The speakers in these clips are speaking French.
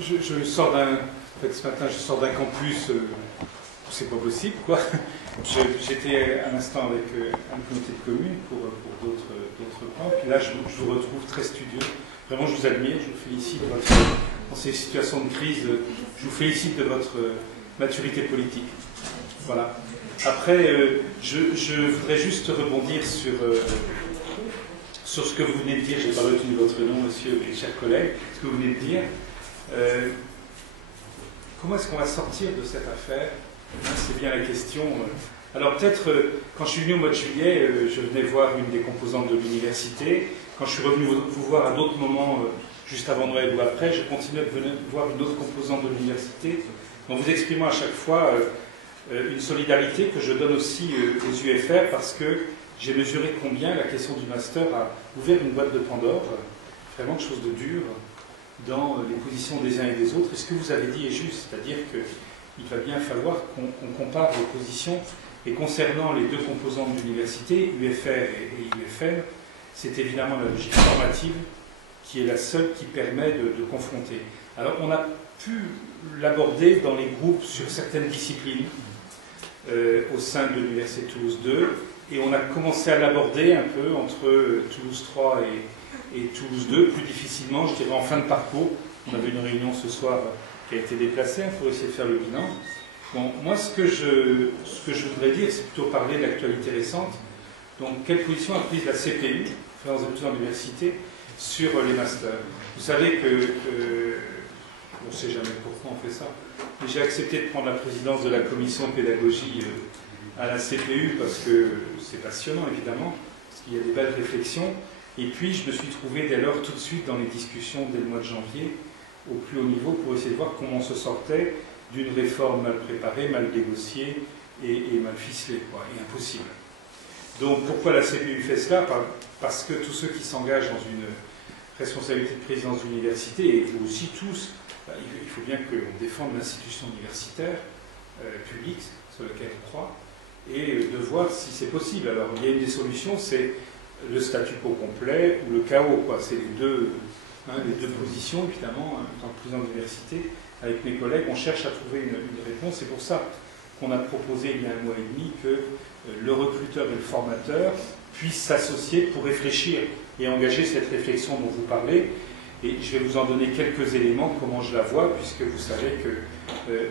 je sors d'un... En fait, ce matin, je sors d'un campus où c'est pas possible, quoi. J'étais un instant avec un comité de communes pour d'autres points. Puis là, je vous retrouve très studieux. Vraiment, je vous admire, je vous félicite dans ces situations de crise. Je vous félicite de votre maturité politique. Voilà. Après, je voudrais juste rebondir sur ce que vous venez de dire. Je n'ai pas retenu votre nom, monsieur, mes chers collègues. Ce que vous venez de dire. Comment est-ce qu'on va sortir de cette affaire? C'est bien la question. Alors peut-être, quand je suis venu au mois de juillet, je venais voir une des composantes de l'université. Quand je suis revenu vous voir à d'autres moments, juste avant Noël ou après, je continuais de venir voir une autre composante de l'université, en vous exprimant à chaque fois une solidarité que je donne aussi aux UFR, parce que j'ai mesuré combien la question du master a ouvert une boîte de Pandore, vraiment quelque chose de dur, dans les positions des uns et des autres. Et ce que vous avez dit est juste, c'est-à-dire qu'il va bien falloir qu'on compare les positions. Et concernant les deux composantes de l'université, UFR et UFM, c'est évidemment la logique formative qui est la seule qui permet de confronter. Alors on a pu l'aborder dans les groupes sur certaines disciplines au sein de l'université Toulouse 2, et on a commencé à l'aborder un peu entre Toulouse 3 et Toulouse 2, plus difficilement, je dirais en fin de parcours. On avait une réunion ce soir qui a été déplacée pour essayer de faire le bilan. Bon, moi, ce que je voudrais dire, c'est plutôt parler de l'actualité récente. Donc, quelle position a prise la CPU, Conférence des étudiants d'université, sur les masters? Vous savez que, on ne sait jamais pourquoi on fait ça, mais j'ai accepté de prendre la présidence de la commission de pédagogie à la CPU parce que c'est passionnant, évidemment, parce qu'il y a des belles réflexions. Et puis, je me suis trouvé dès lors tout de suite dans les discussions dès le mois de janvier, au plus haut niveau, pour essayer de voir comment on se sortait d'une réforme mal préparée, mal négociée et mal ficelée, quoi, et impossible. Donc pourquoi la CPU fait cela? Parce que tous ceux qui s'engagent dans une responsabilité de présidence d'université, et vous aussi tous, il faut bien qu'on défende l'institution universitaire publique sur laquelle on croit, et de voir si c'est possible. Alors il y a une des solutions, c'est le statu quo complet ou le chaos, quoi. C'est les deux positions, évidemment, en tant que président d'université. Avec mes collègues, on cherche à trouver une réponse. C'est pour ça qu'on a proposé il y a un mois et demi que le recruteur et le formateur puissent s'associer pour réfléchir et engager cette réflexion dont vous parlez. Et je vais vous en donner quelques éléments, comment je la vois, puisque vous savez que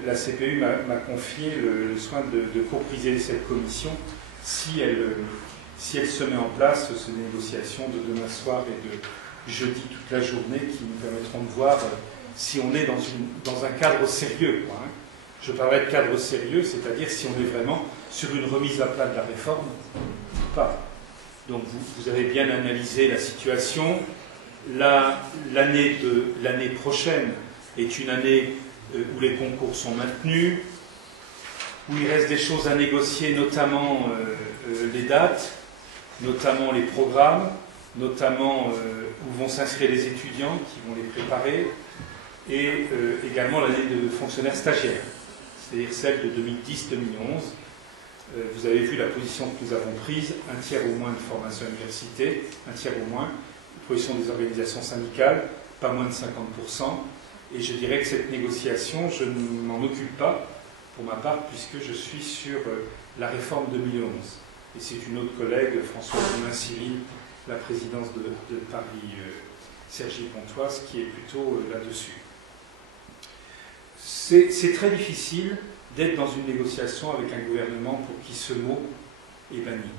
la CPU m'a confié le soin de co-présider cette commission si elle se met en place, ces négociations de demain soir et de jeudi toute la journée qui nous permettront de voir si on est dans un cadre sérieux, quoi, hein. Je parlais de cadre sérieux, c'est-à-dire si on est vraiment sur une remise à plat de la réforme ou pas. Donc vous avez bien analysé la situation. L'année prochaine est une année où les concours sont maintenus, où il reste des choses à négocier, notamment les dates, notamment les programmes, notamment où vont s'inscrire les étudiants qui vont les préparer, et également l'année de fonctionnaires stagiaires, c'est-à-dire celle de 2010-2011. Vous avez vu la position que nous avons prise, un tiers au moins de formation à l'université, un tiers au moins, position des organisations syndicales, pas moins de 50%, et je dirais que cette négociation, je ne m'en occupe pas, pour ma part, puisque je suis sur la réforme 2011. Et c'est une autre collègue, Françoise Romain-Civil, la présidence de Paris, Sergi Pontoise, qui est plutôt là-dessus. C'est très difficile d'être dans une négociation avec un gouvernement pour qui ce mot est banni.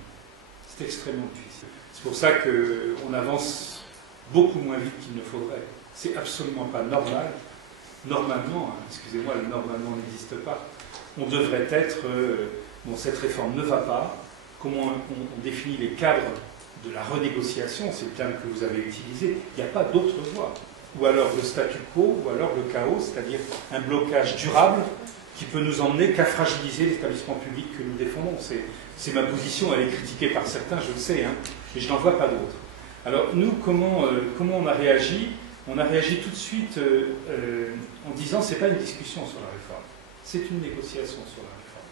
C'est extrêmement difficile. C'est pour ça qu'on avance beaucoup moins vite qu'il ne faudrait. C'est absolument pas normal. Normalement, excusez-moi, le normalement n'existe pas. On devrait être... bon, cette réforme ne va pas. Comment on définit les cadres de la renégociation, c'est le terme que vous avez utilisé, il n'y a pas d'autre voie. Ou alors le statu quo, ou alors le chaos, c'est-à-dire un blocage durable qui peut nous emmener qu'à fragiliser l'établissement public que nous défendons. C'est ma position, elle est critiquée par certains, je le sais, hein, mais je n'en vois pas d'autres. Alors nous, comment on a réagi? On a réagi tout de suite en disant c'est pas une discussion sur la réforme, c'est une négociation sur la réforme.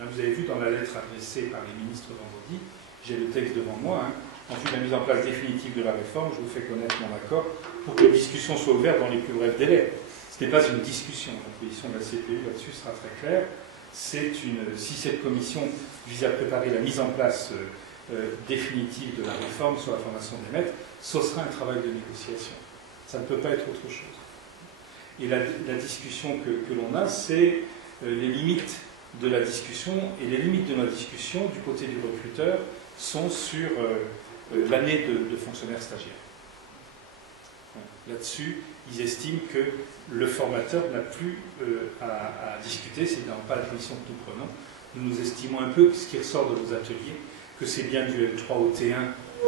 Hein, vous avez vu dans la lettre adressée par les ministres vendredi, j'ai le texte devant moi, hein. En vue de la mise en place définitive de la réforme, je vous fais connaître mon accord pour que les discussions soient ouvertes dans les plus brefs délais. Ce n'est pas une discussion. La position de la CPU là-dessus sera très claire. Si cette commission vise à préparer la mise en place définitive de la réforme sur la formation des maîtres, ce sera un travail de négociation. Ça ne peut pas être autre chose. Et la discussion que l'on a, c'est les limites de la discussion, et les limites de notre discussion du côté du recruteur sont sur l'année de fonctionnaire stagiaire. Là-dessus, ils estiment que le formateur n'a plus à discuter, c'est pas la position que nous prenons. Nous estimons un peu, ce qui ressort de nos ateliers, que c'est bien du L3 au T1,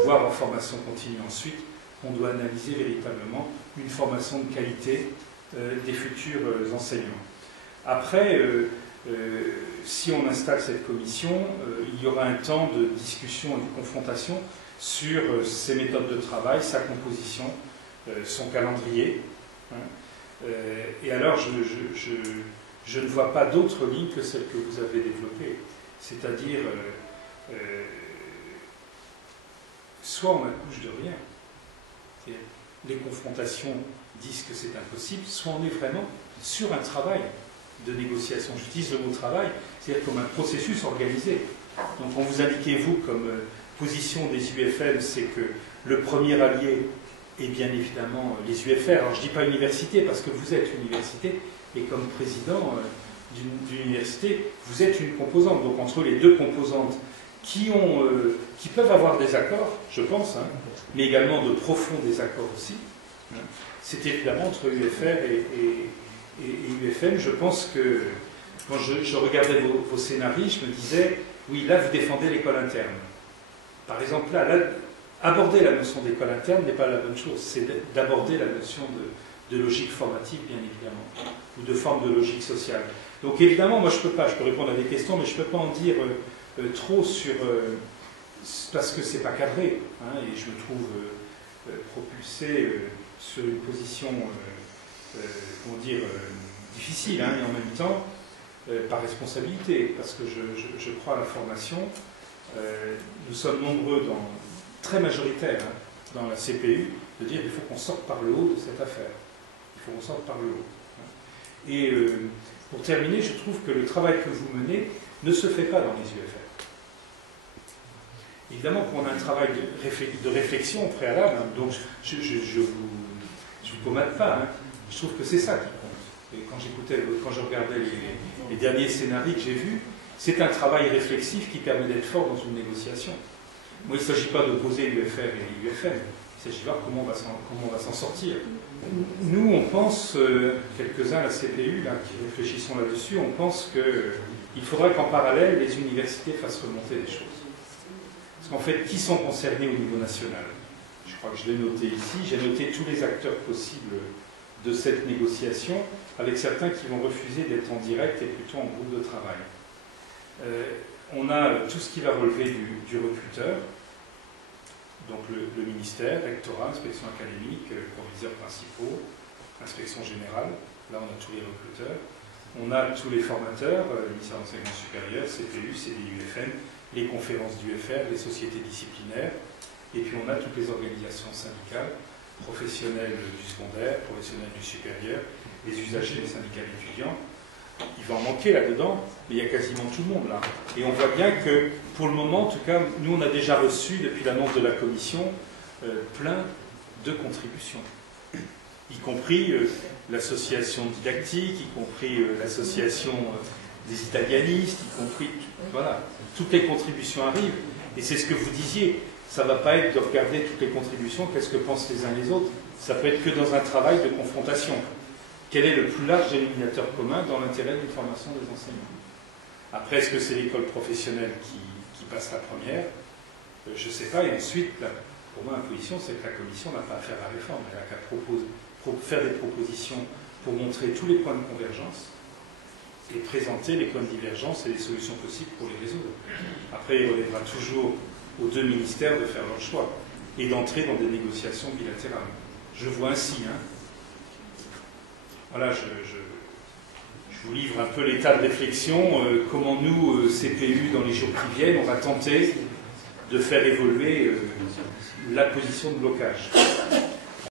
voire en formation continue ensuite, qu'on doit analyser véritablement une formation de qualité des futurs enseignants. Après, si on installe cette commission, il y aura un temps de discussion et de confrontation sur ses méthodes de travail, sa composition, son calendrier. Et alors, je ne vois pas d'autre ligne que celle que vous avez développée. C'est-à-dire, soit on accouche de rien, les confrontations disent que c'est impossible, soit on est vraiment sur un travail de négociation. J'utilise le mot travail, c'est-à-dire comme un processus organisé. Donc, on vous indiquez, vous, comme position des UFM, c'est que le premier allié est bien évidemment les UFR. Alors, je ne dis pas université, parce que vous êtes université, et comme président d'une université, vous êtes une composante. Donc, entre les deux composantes qui peuvent avoir des accords, je pense, mais également de profonds désaccords aussi, c'est évidemment entre UFR et UFM. Je pense que, quand je regardais vos scénarios, je me disais, oui, là, vous défendez l'école interne. Par exemple, là, aborder la notion d'école interne n'est pas la bonne chose, c'est d'aborder la notion de logique formative, bien évidemment, ou de forme de logique sociale. Donc, évidemment, moi, je peux répondre à des questions, mais je ne peux pas en dire trop sur... parce que ce n'est pas cadré, et je me trouve propulsé sur une position, comment dire, difficile, et en même temps, par responsabilité, parce que je crois à la formation. Nous sommes nombreux, très majoritaires, dans la CPU, de dire qu'il faut qu'on sorte par le haut de cette affaire. Il faut qu'on sorte par le haut. Et pour terminer, je trouve que le travail que vous menez ne se fait pas dans les UFR. Évidemment qu'on a un travail de réflexion préalable, donc je vous pommade pas, je trouve que c'est ça qui compte. Et quand je regardais les derniers scénarios que j'ai vus, c'est un travail réflexif qui permet d'être fort dans une négociation. Moi, il ne s'agit pas d'opposer l'UFR et l'UFM, il s'agit de voir comment on va s'en sortir. Nous, on pense, quelques-uns à la CPU, là, qui réfléchissons là-dessus, on pense qu'il faudra qu'en parallèle, les universités fassent remonter les choses. Parce qu'en fait, qui sont concernés au niveau national? Je crois que je l'ai noté ici, j'ai noté tous les acteurs possibles de cette négociation, avec certains qui vont refuser d'être en direct et plutôt en groupe de travail. On a tout ce qui va relever du recruteur, donc le ministère, rectorat, inspection académique, proviseurs principaux, inspection générale, là on a tous les recruteurs. On a tous les formateurs, le ministère de l'enseignement supérieur, CPU, CDUFM, les conférences du FR, les sociétés disciplinaires, et puis on a toutes les organisations syndicales, professionnels du secondaire, professionnels du supérieur, les usagers, les syndicats d'étudiants. Il va en manquer là-dedans, mais il y a quasiment tout le monde là. Et on voit bien que, pour le moment, en tout cas, nous on a déjà reçu, depuis l'annonce de la commission, plein de contributions. Y compris l'association didactique, y compris l'association des italianistes, y compris... Voilà, toutes les contributions arrivent. Et c'est ce que vous disiez, ça ne va pas être de regarder toutes les contributions, qu'est-ce que pensent les uns les autres. Ça peut être que dans un travail de confrontation. Quel est le plus large dénominateur commun dans l'intérêt d'une formation des enseignants? Après, est-ce que c'est l'école professionnelle qui passe la première? Je ne sais pas. Et ensuite, pour moi, la position, c'est que la commission n'a pas à faire la réforme. Elle n'a qu'à faire des propositions pour montrer tous les points de convergence et présenter les points de divergence et les solutions possibles pour les résoudre. Après, il relèvera toujours aux deux ministères de faire leur choix et d'entrer dans des négociations bilatérales. Je vois ainsi, Voilà, je vous livre un peu l'état de réflexion, comment nous, CPU, dans les jours qui viennent, on va tenter de faire évoluer la position de blocage.